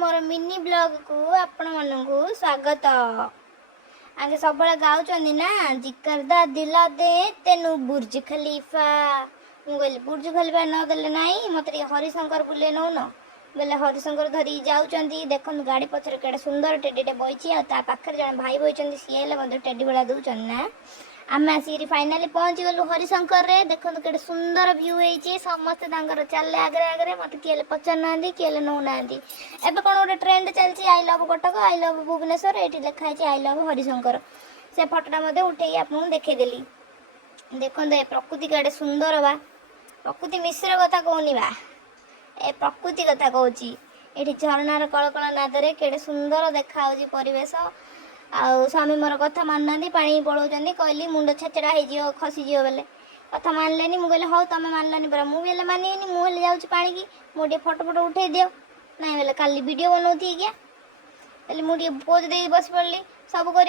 मोर mini blog को आपण मानू स्वागत। आगे सब गाँव ना जिकर दिल दे तेनु बुर्ज खलीफा। मुझे बुर्ज खलीफा न देले नाई मत हरिशंकर बुले नौ न बोले हरिशंकर धरी जाऊँ देख गाड़ी पछर के सुंदर टेडीटे बही पाखे जन भाई बही सी हेल्ले टेडी बेला दौन ना आम आसिक फाइनाली पहुँची गलु हरिशंकर रे। देखो के सुंदर भ्यू होती समस्ते चले आगे आगे मत किए पचार ना किए नौ ना एवं कौन गोटे ट्रेंड चलती I love Cuttack I love Bhubaneswar ये लिखाई आई लव हरिशंकर से फटोटा उठे आपको देखदेली। देखो प्रकृति केड़े सुंदर बा प्रकृति मिश्र कथा कहनी बा ए प्रकृति कथा कहूँ ये झरणार कलकल नादरे केड़े सुंदर देखा परिवेश। आउ स्वामी मोर कथा मानना पानी पड़ाऊँ कहली मुंड छेचड़ा हो खसीज बेले कथा मानले मुझे हाँ तुम मानलानी परा मुझे मानिनी मुझे जाऊँगी पा की मुझे फोटो फोटो उठे दियो ना बोले काली वीडियो बनाऊी क्या बोले मुझे पोज दे बस पड़ी सब कर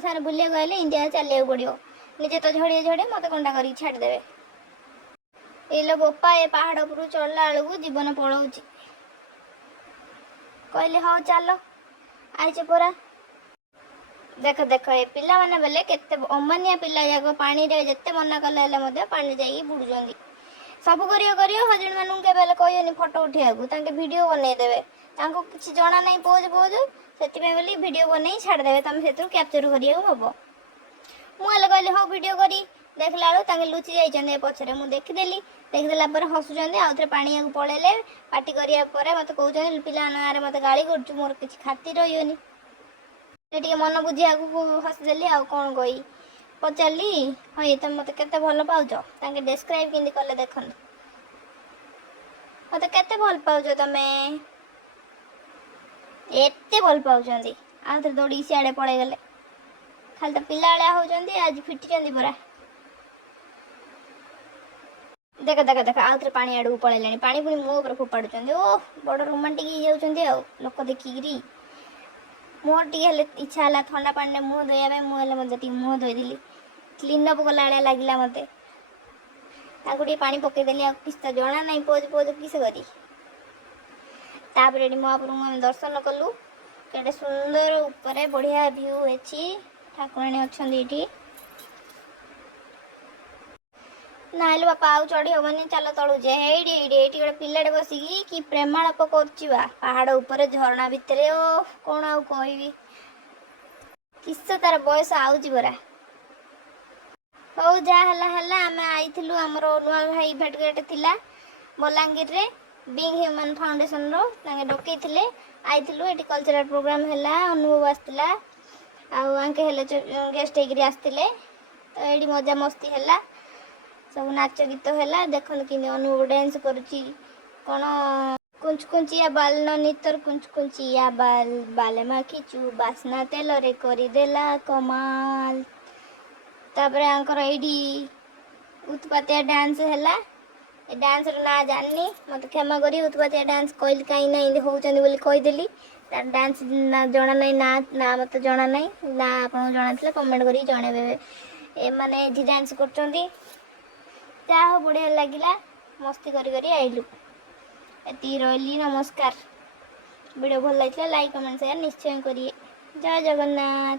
सारे बुले गले इंडिया चलिया पड़ो निजे तो झड़े झड़े मत कंटा कर छाड़दे ये लो बोपा ये पहाड़ उपर चढ़ला बेलू जीवन पलाऊँ कहले हाँ चल आईचे परा देख देख ये पिला माने बेले केते अमानिया पिला जाक पानी रे जत्ते मना कले पानी जाई बुड़ुचंदी सब करियो हजबैंड मानू के बेले कहनी फोटो उठेबू तांके वीडियो बनई देबे तांको किछि जणा नहीं पोज पोज सेति में बोली वीडियो बनई छाड़ देबे तमे सेतु कैप्चर करियो हबो मुले कहली हो वीडियो करी देखला बेलू तांके लुचि जाइछन पछरे मु देखिदेली देखदेला पर हसुचंदी आउथरे पानी को पळेले पार्टी करिया पर मते कहउछन पिला नारे मते गाली करछु मोर किछि खातिर रहियोनी टे मन बुझिया हसीदेली आउ कौन कही पचारि हाँ ये तुम मत के भल पाच डेस्क्राइब कि कले देख मत के भल पाच तमे एते भल पाँच आउ थे दौड़ी सियाड़े पड़े गले खाली तो पिला भाया होती आज फिटी परा देख देख देख आउ थे पानी आड़ पड़े पानी पुणी मुँह पर फोपाड़ुं ओ बड़ रोमांटिक हो लोक देखिकी मोर टे इच्छा है ठंडा पानी मुँह धोया मुझे मुँह धोईदेली क्लीनअप कला लगे मत पानी पकईदेली आ किस तो जना ना पोज पोज किस करी तापर महाप्रभु दर्शन कलु केटे सुंदर ऊपर बढ़िया व्यू अच्छी ठाकुराणी अच्छा ये नाइल बापा आउ चढ़ी हेनी चल तलुजे ये गोटे पिलाटे बसिकी कि प्रेमालाप कर पहाड़ उपर झरणा भितर ओ कौन आउ कहबी किस तार बयस आउची परा हौ जहाँ आम आईलु आमर नुआ भाई भेटगेट थिला बलांगीर रे बिंग ह्यूमन फाउंडेशन रो डकई आईलु ये कल्चरल प्रोग्राम है अनुभव आसला आके हेले गेस्ट होकर आसते तो ये मजा मस्ती है सब नाच गीत है देख कि अनुभव डांस करुच्ची कौन कुंच कुंचिया बाल नितर कुंच कुंचिया बाल बाले मा खिचू बासना तेल रे करदेला कमाल तापर आंकर ये उत्पातिया डांस है डांस ना जानी मत क्षमा करी उत्पातिया डांस कहली कहीं ना होती कहीदेली डांस ना जना ना ना मत जना ना ना आपको जना कमेंट कर जन ए माने डांस कर जा बढ़िया लगिला मस्ती करी आइलु एति रही नमस्कार वीडियो भल लगे लाइक कमेंट शेयर निश्चय करिए जय जगन्नाथ।